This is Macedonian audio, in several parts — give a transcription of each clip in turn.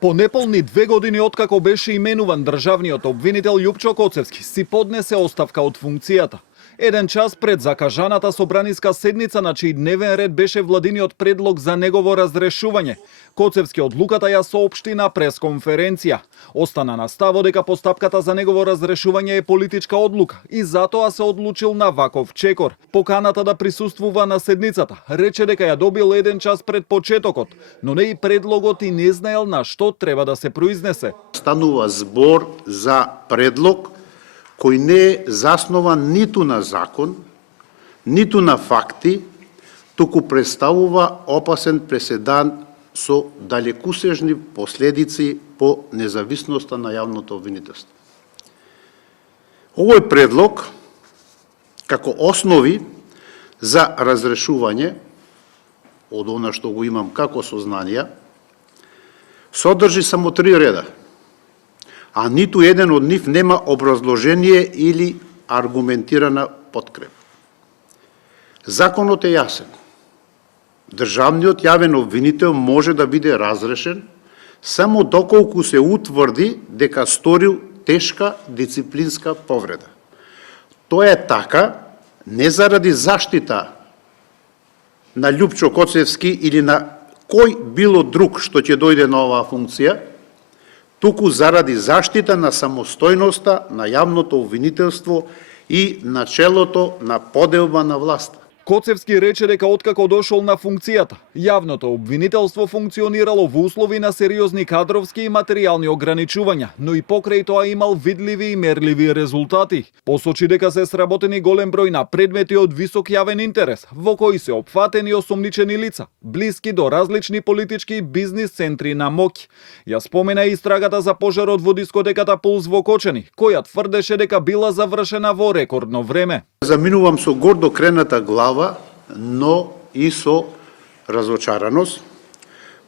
По неполни 2 години откако беше именуван државниот обвинител Љупчо Коцевски си поднесе оставка од функцијата. Еден час пред закажаната собраниска седница на чиј дневен ред беше владиниот предлог за негово разрешување, Коцевски одлуката ја соопшти на пресконференција. Остана на ставот дека постапката за негово разрешување е политичка одлука и затоа се одлучил на ваков чекор. Поканата да присуствува на седницата рече дека ја добил еден час пред почетокот, но не и предлогот и не знаел на што треба да се произнесе. Станува збор за предлог кој не е заснован ниту на закон, ниту на факти, туку представува опасен преседан со далекусежни последици по независноста на јавното обвинителство. Овој предлог, како основи за разрешување, од она што го имам како сознанија, содржи само 3 реда, а ниту еден од нив нема образложение или аргументирана подкрепа. Законот е јасен. Државниот јавен обвинител може да биде разрешен само доколку се утврди дека сторил тешка дисциплинска повреда. Тоа е така не заради заштита на Љупчо Коцевски или на кој било друг што ќе дојде на оваа функција, туку заради заштита на самостојноста на јавното обвинителство и начелото на поделба на власта. Коцевски рече дека откако дошол на функцијата, јавното обвинителство функционирало во услови на сериозни кадровски и материјални ограничувања, но и покрај тоа имал видливи и мерливи резултати. Посочи дека се сработени голем број на предмети од висок јавен интерес, во кои се опфатени осомничени лица, блиски до различни политички и бизнис центри на моќ. Ја спомена и истрагата за пожарот во дискотеката Пулс во Кочани, која тврдеше дека била завршена во рекордно време. Заминувам со гордо крената глава, но и со разочараност,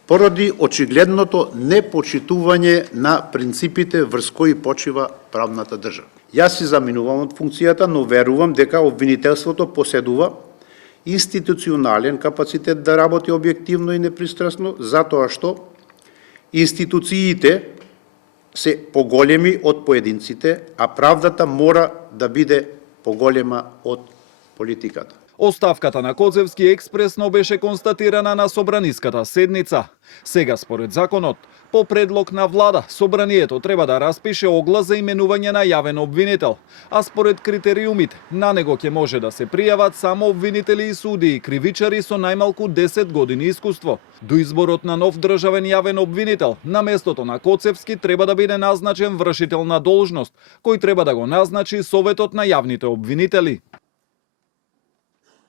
поради очигледното непочитување на принципите врз кои почива правната држава. Јас си заминувам од функцијата, но верувам дека обвинителството поседува институционален капацитет да работи објективно и непристрасно, затоа што институциите се поголеми од поединците, а правдата мора да биде поголема од политиката. Оставката на Коцевски експресно беше констатирана на собраниската седница. Сега, според законот, по предлог на влада, собранието треба да распише оглас за именување на јавен обвинител, а според критериумите, на него ќе може да се пријават само обвинители и судии и кривичари со најмалку 10 години искуство. До изборот на нов државен јавен обвинител, на местото на Коцевски треба да биде назначен вршител на должност, кој треба да го назначи Советот на јавните обвинители.